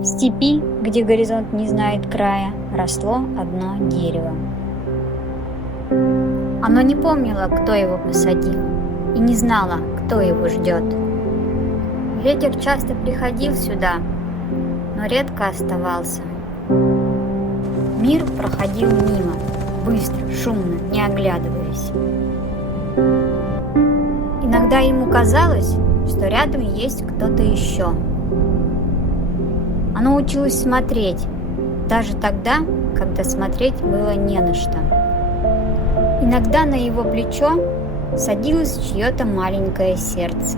В степи, где горизонт не знает края, росло одно дерево. Оно не помнило, кто его посадил, и не знало, кто его ждет. Ветер часто приходил сюда, но редко оставался. Мир проходил мимо, быстро, шумно, не оглядываясь. Иногда ему казалось, что рядом есть кто-то еще. Оно училось смотреть, даже тогда, когда смотреть было не на что. Иногда на его плечо садилось чье-то маленькое сердце.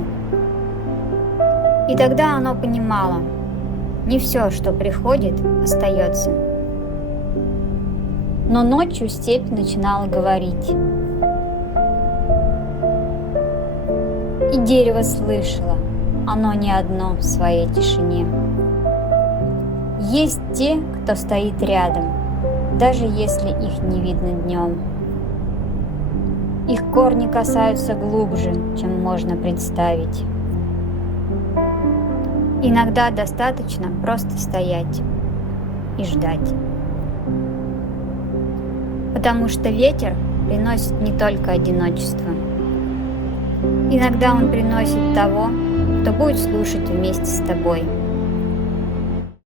И тогда оно понимало, не все, что приходит, остается. Но ночью степь начинала говорить. И дерево слышало, оно не одно в своей тишине. Есть те, кто стоит рядом, даже если их не видно днем. Их корни касаются глубже, чем можно представить. Иногда достаточно просто стоять и ждать. Потому что ветер приносит не только одиночество. Иногда он приносит того, кто будет слушать вместе с тобой.